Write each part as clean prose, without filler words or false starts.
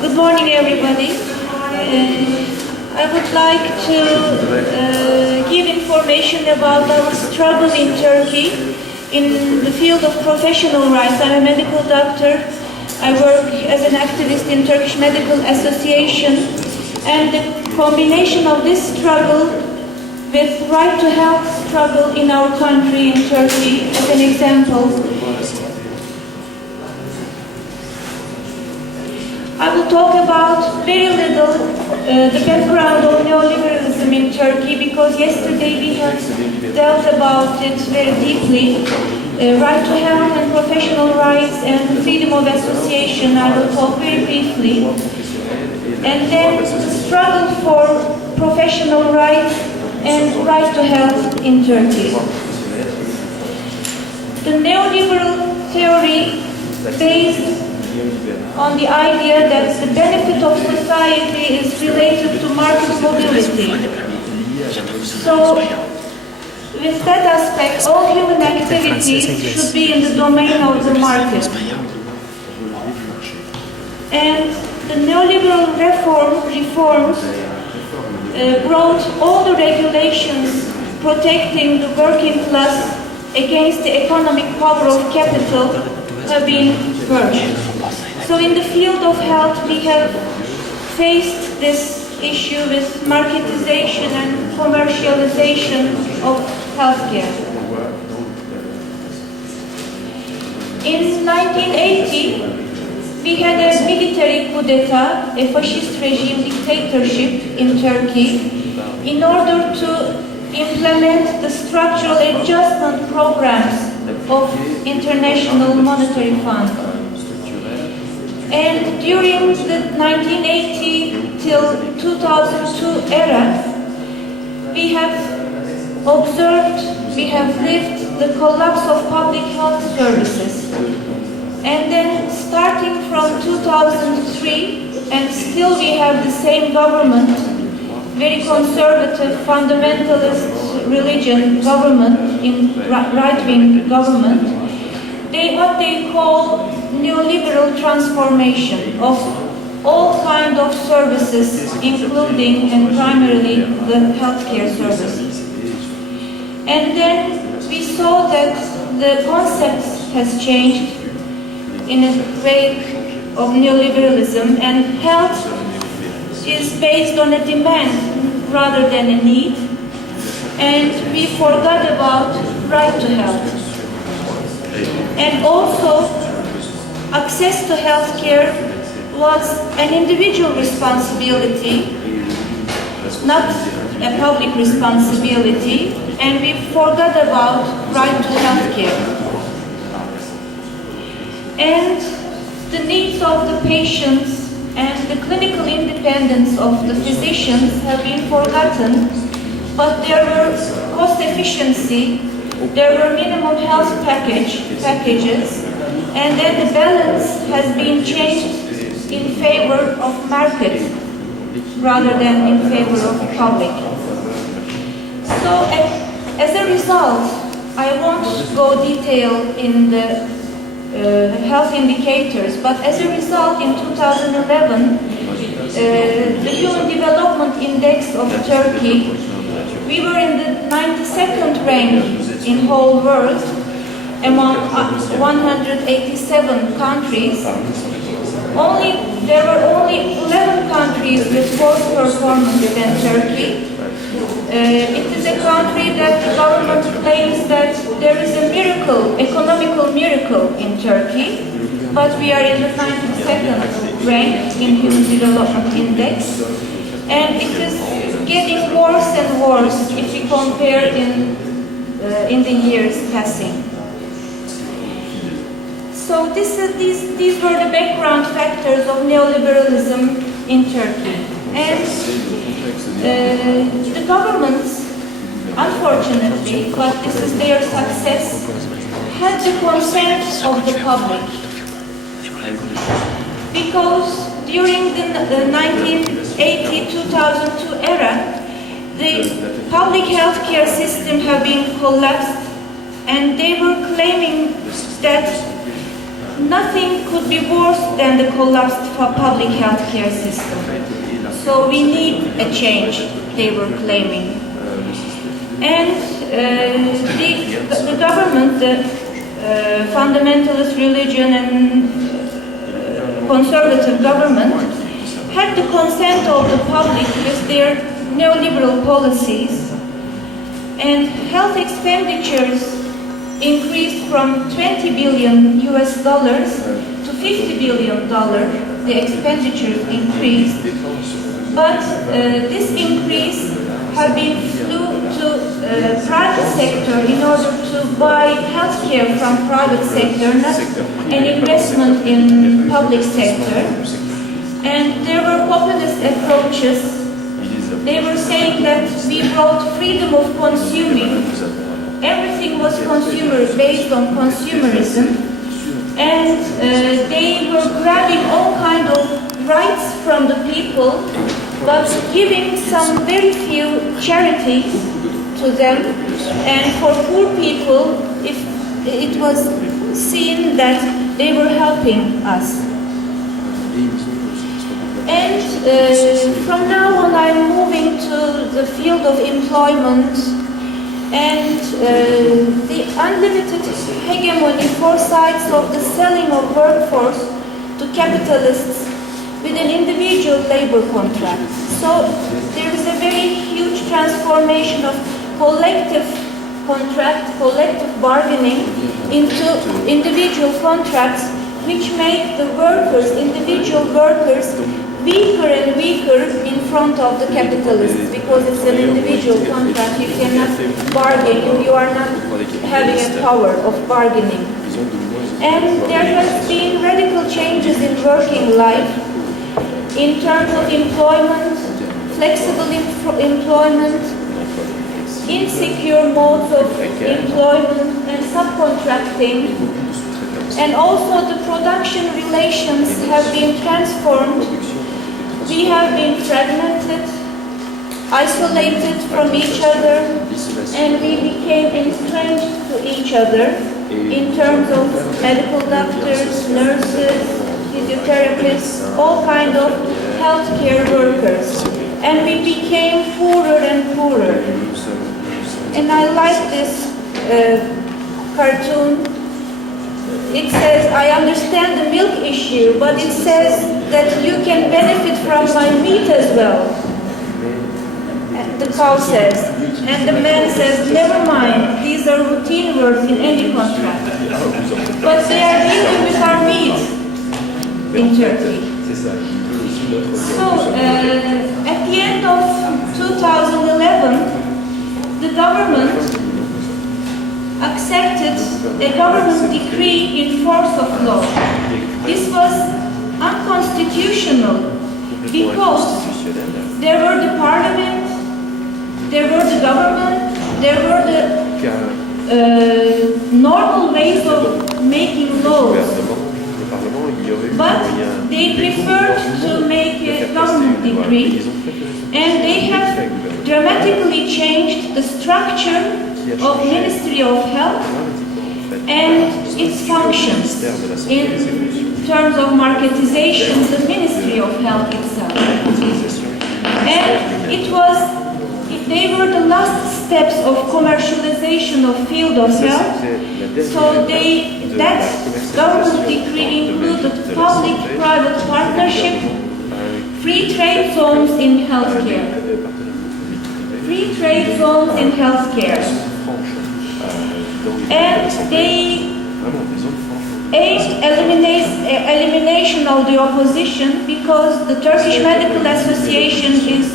Good morning, everybody. I would like to give information about our struggle in Turkey in the field of professional rights. I'm a medical doctor. I work as an activist in Turkish Medical Association, and the combination of this struggle with right to health struggle in our country, in Turkey, as an example. I will talk about very little the background of neoliberalism in Turkey, because yesterday we have dealt about it very deeply. Right to health and professional rights and freedom of association, I will talk very briefly. And then the struggle for professional rights and right to health in Turkey. The neoliberal theory based on the idea that the benefit of society is related to market mobility. So, with that aspect, all human activities should be in the domain of the market. And the neoliberal reforms brought all the regulations protecting the working class against the economic power of capital have been purged. So in the field of health, we have faced this issue with marketization and commercialization of healthcare. In 1980, we had a military coup d'etat, a fascist regime dictatorship in Turkey, in order to implement the structural adjustment programs of International Monetary Fund. And during the 1980 till 2002 era, we have observed, we have lived the collapse of public health services. And then starting from 2003, and still we have the same government, very conservative, fundamentalist religion government, in right-wing government, what they call neoliberal transformation of all kinds of services, including and primarily the healthcare services. And then we saw that the concept has changed in a wake of neoliberalism, and health is based on a demand rather than a need, and we forgot about right to health. And also, access to healthcare was an individual responsibility, not a public responsibility, and we forgot about right to healthcare. And the needs of the patients and the clinical independence of the physicians have been forgotten, but there were cost efficiency, there were minimum health packages, and then the balance has been changed in favor of market rather than in favor of public. So as a result, I won't go detail in the health indicators, but as a result in 2011, the Human Development Index of Turkey, we were in the 92nd rank in whole world among 187 countries. There were only 11 countries with worse performance than Turkey. It is a country that the government claims that there is a miracle, economical miracle in Turkey, but we are in the 92nd rank in Human Development Index, and it is getting worse and worse if we compare in the years passing. So these were the background factors of neoliberalism in Turkey. And the governments, unfortunately, but this is their success, had the consent of the public. Because during the 1980-2002 era, the public healthcare system had been collapsed, and they were claiming that nothing could be worse than the collapsed public healthcare system. So we need a change, they were claiming. And the government, the fundamentalist religion and conservative government had the consent of the public with their neoliberal policies, and health expenditures increased from $20 billion to $50 billion. The expenditures increased, but this increase have been flew to private sector in order to buy healthcare from private sector, not an investment in public sector. And there were populist approaches. They were saying that we brought freedom of consuming. Everything was based on consumerism, and they were grabbing all kind of rights from the people, but giving some very few charities to them. And for poor people, if it was seen that they were helping us. And from now on, I'm moving to the field of employment and the unlimited hegemony foresights of the selling of workforce to capitalists with an individual labor contract. So there is a very huge transformation of collective contract, collective bargaining into individual contracts, which make the workers, individual workers, weaker and weaker in front of the capitalists, because it's an individual contract. You cannot bargain, you are not having a power of bargaining. And there has been radical changes in working life in terms of employment, flexible employment, insecure modes of employment and subcontracting. And also the production relations have been transformed. We have been fragmented, isolated from each other, and we became estranged to each other in terms of medical doctors, nurses, physiotherapists, all kinds of healthcare workers. And we became poorer and poorer. And I like this cartoon. It says, I understand the milk issue, but it says that you can benefit from my meat as well. The cow says. And the man says, never mind, these are routine words in any contract. But they are dealing with our meat in Turkey. So, at the end of 2011, the government accepted a government decree in force of law. This was unconstitutional because there were the parliament, there were the government, there were the normal ways of making laws. But they preferred to make a government decree, and they have dramatically changed the structure of Ministry of Health and its functions in terms of marketization, the Ministry of Health itself. And they were the last steps of commercialization of field of health. So that government decree included public-private partnership, free trade zones in healthcare. Free trade zones in healthcare. And they aimed elimination of the opposition, because the Turkish Medical Association is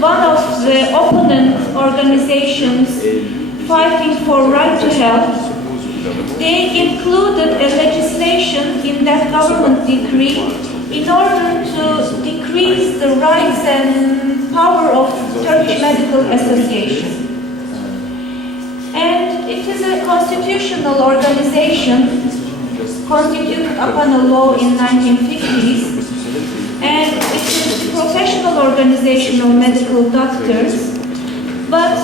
one of the opponent organizations fighting for right to health. They included a legislation in that government decree in order to decrease the rights and power of Turkish Medical Association. And it is a constitutional organization constituted upon a law in 1950s, and it is a professional organization of medical doctors, but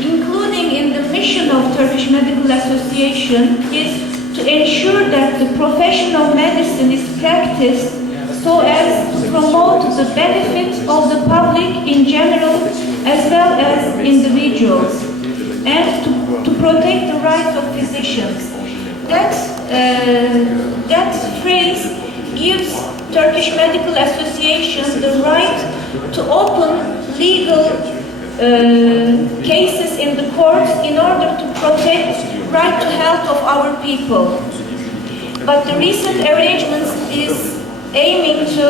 including in the mission of Turkish Medical Association is to ensure that the professional medicine is practiced so as to promote the benefit of the public in general as well as individuals, and to protect the rights of physicians. That phrase gives Turkish Medical Association the right to open legal cases in the courts in order to protect right to health of our people. But the recent arrangements is aiming to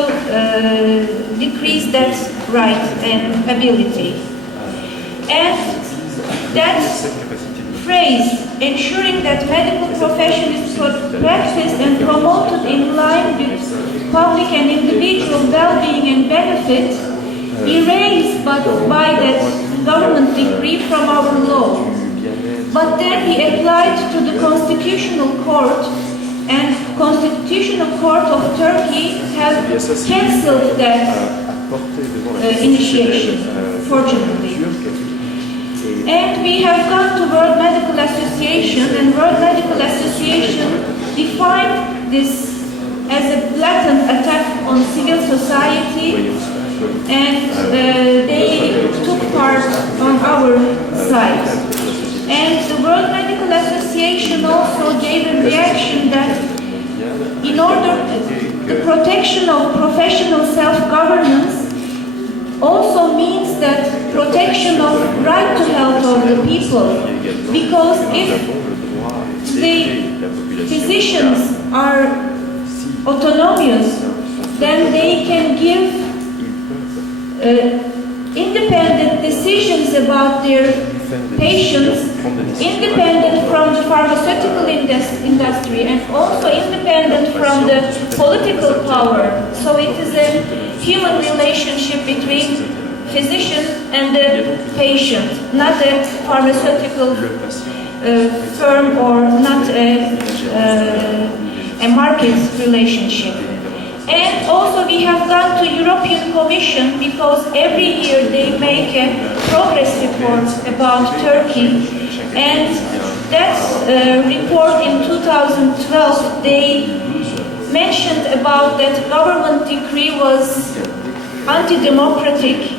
decrease that right and ability. And that phrase, ensuring that medical profession is practiced and promoted in line with public and individual well-being and benefit, erased by that government decree from our law. But then he applied to the Constitutional Court, and Constitutional Court of Turkey have cancelled that initiation, fortunately. And we have gone to World Medical Association, and World Medical Association defined this as a blatant attack on civil society, and they took part on our side. And the World Medical Association also gave a reaction that in order the protection of professional self-governance also means that protection of right to health of the people, because if the physicians are autonomous, then they can give independent decisions about their patients, independent from the pharmaceutical industry and also independent from the political power. So it is a human relationship between physician and the patient, not a pharmaceutical firm or not a market relationship. And also we have gone to European Commission because every year they make a progress report about Turkey, and that report in 2012 they mentioned about that government decree was anti-democratic,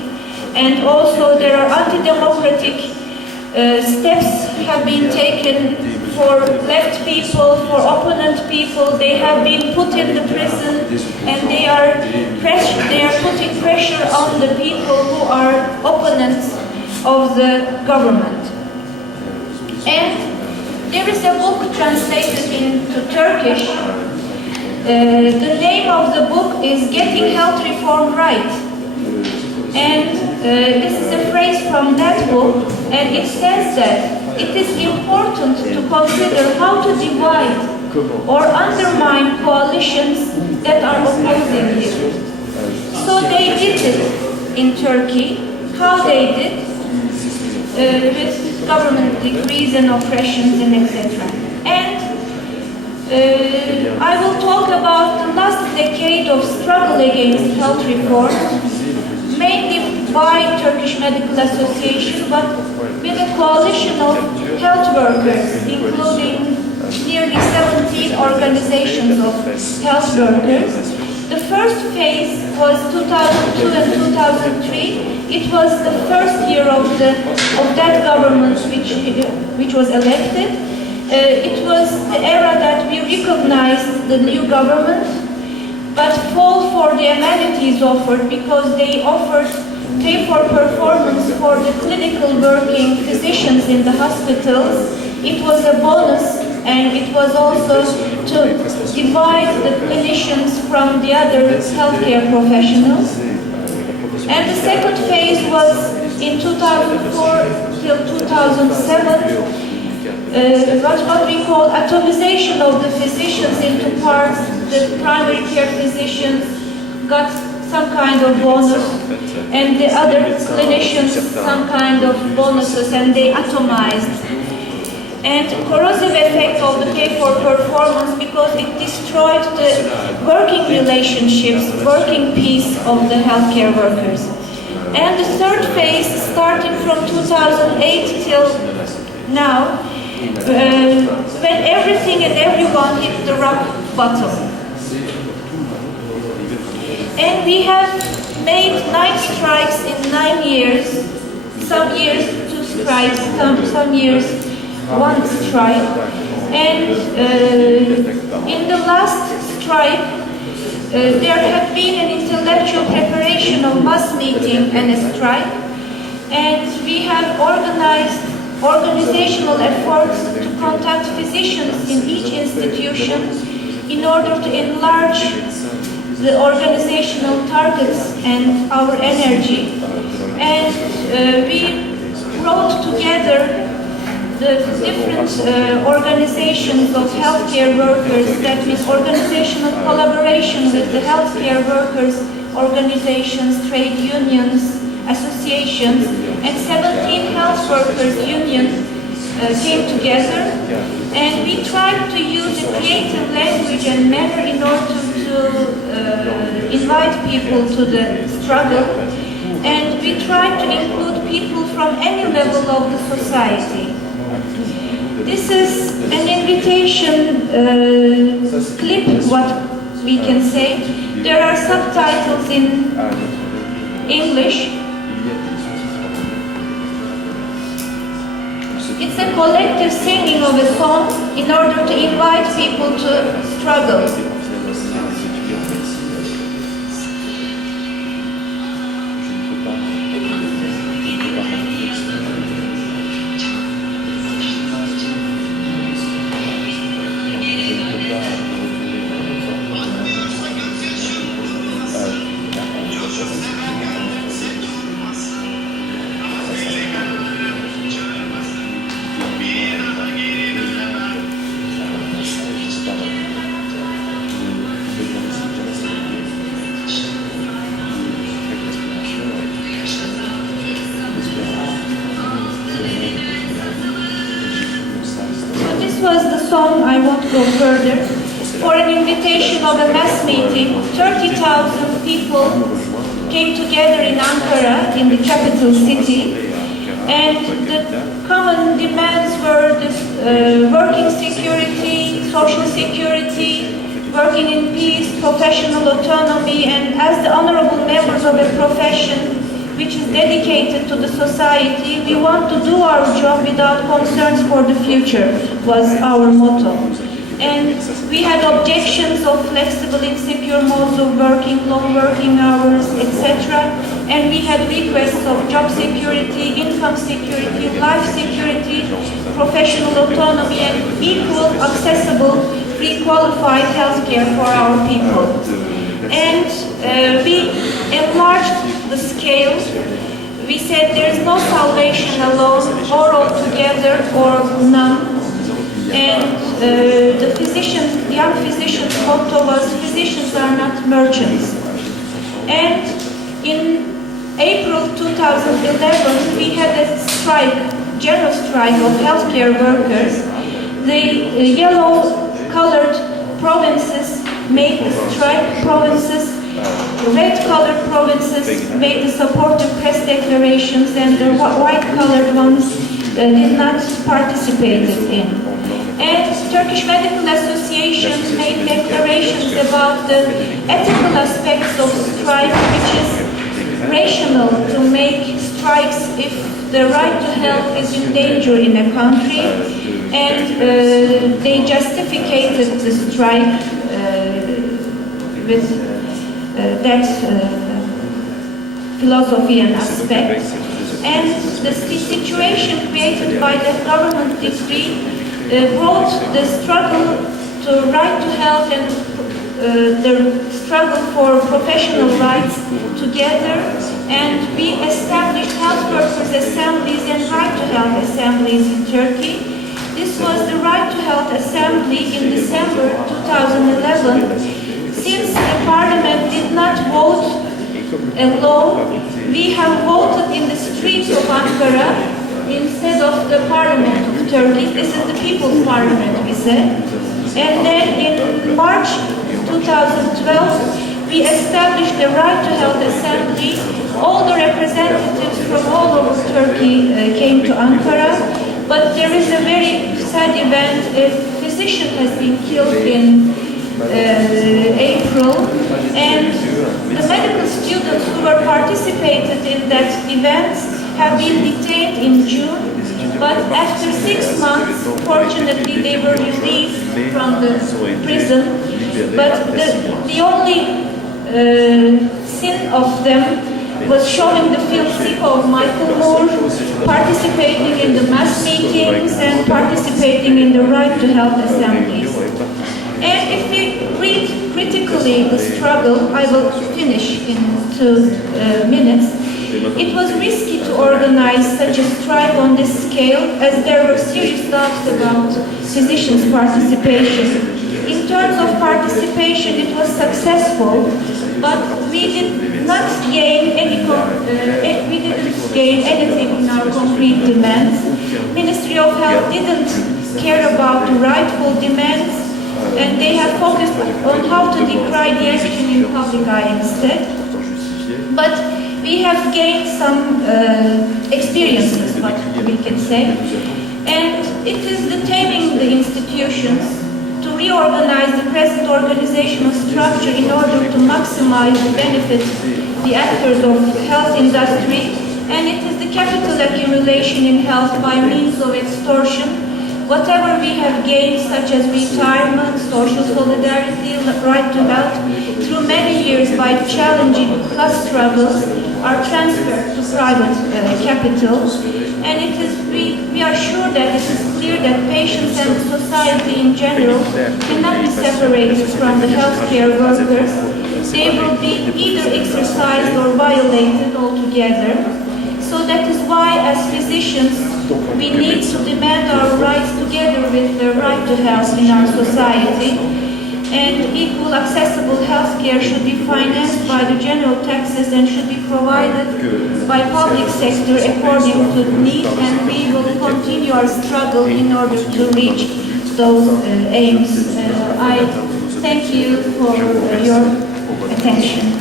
and also there are anti-democratic steps have been taken for left people, for opponent people. They have been put in the prison, and they are putting pressure on the people who are opponents of the government. And there is a book translated into Turkish. The name of the book is Getting Health Reform Right. And this is a phrase from that book, and it says that it is important to consider how to divide or undermine coalitions that are opposing you. So they did it in Turkey. How they did? With government decrees and oppressions and etc. And I will talk about the last decade of struggle against health reform, mainly by Turkish Medical Association, but with a coalition of health workers, including nearly 17 organizations of health workers. The first phase was 2002 and 2003. It was the first year of that government which was elected. It was the era that we recognized the new government, but fall for the amenities offered, because they offered pay for performance for the clinical working physicians in the hospitals. It was a bonus, and it was also to divide the clinicians from the other healthcare professionals. And the second phase was in 2004 till 2007, what we call atomization of the physicians into parts. The primary care physicians got some kind of bonus, and the other clinicians some kind of bonuses, and they atomized. And corrosive effect of the pay for performance, because it destroyed the working relationships, working peace of the healthcare workers. And the third phase, starting from 2008 till now, when everything and everyone hit the rock bottom. And we have made 9 strikes in 9 years. Some years 2 strikes, some years 1 strike. And in the last strike, there had been an intellectual preparation of mass meeting and a strike. And we have organized organizational efforts to contact physicians in each institution in order to enlarge the organizational targets and our energy. And we brought together the different organizations of healthcare workers, that means organizational collaboration with the healthcare workers, organizations, trade unions, associations, and 17 health workers unions came together, and we tried to use a creative language and manner in order to invite people to the struggle, and we tried to include people from any level of the society. This is an invitation clip, what we can say. There are subtitles in English. It's a collective singing of a song in order to invite people to struggle. Was the song. I won't go further. For an invitation of a mass meeting, 30,000 people came together in Ankara, in the capital city, and the common demands were this, working security, social security, working in peace, professional autonomy, and as the honorable members of a profession which is dedicated to the society, we want to do our job without concerns for the future, was our motto. And we had objections of flexible, insecure modes of working, long working hours, etc. And we had requests of job security, income security, life security, professional autonomy, and equal, accessible, free qualified healthcare for our people. And we enlarged the scale. We said there is no salvation alone, or altogether, or none. And the young physician's motto was, physicians are not merchants. And in April 2011, we had a strike, general strike of healthcare workers. The yellow-colored provinces made the strike provinces, red-colored provinces made the supportive press declarations, and the white-colored ones did not participate in. And Turkish Medical Association made declarations about the ethical aspects of strike, which is rational to make strikes if the right to health is in danger in a country, and they justificated the strike with that philosophy and aspect. And the situation created by the government decree brought the struggle to right to health and the struggle for professional rights together, and we established health workers assemblies and right to health assemblies in Turkey. This was the Right to Health Assembly in December 2011. Since the parliament did not vote a law, we have voted in the streets of Ankara instead of the parliament of Turkey. This is the people's parliament, we said. And then in March 2012, we established the Right to Health Assembly. All the representatives from all over Turkey came to Ankara. But there is a very sad event. physician has been killed in April, and the medical students who were participated in that event have been detained in June, but after 6 months, fortunately, they were released from the prison. But the only sin of them was showing the film Sicko of Michael Moore, participating in the mass meetings and participating in the right to health assemblies. And if we read critically the struggle, I will finish in 2 minutes. It was risky to organize such a strike on this scale, as there were serious doubts about physicians' participation. In terms of participation, it was successful, but we did not gain we didn't gain anything in our concrete demands. Ministry of Health didn't care about the rightful demands, and they have focused on how to decry the action in public eye instead. But we have gained some experiences, what we can say, and it is detaining the institutions to reorganize the present organizational structure in order to maximize the benefits the actors of health industry, and it is the capital accumulation in health by means of extortion. Whatever we have gained, such as retirement, social solidarity, right to health, through many years by challenging class struggles, are transferred to private capital. And we are sure that it is clear that patients and society in general cannot be separated from the healthcare workers. They will be either exercised or violated altogether. So that is why, as physicians, we need to demand our rights together with the right to health in our society. And equal accessible healthcare should be financed by the general taxes and should be provided by public sector according to need, and we will continue our struggle in order to reach those aims. I thank you for your attention.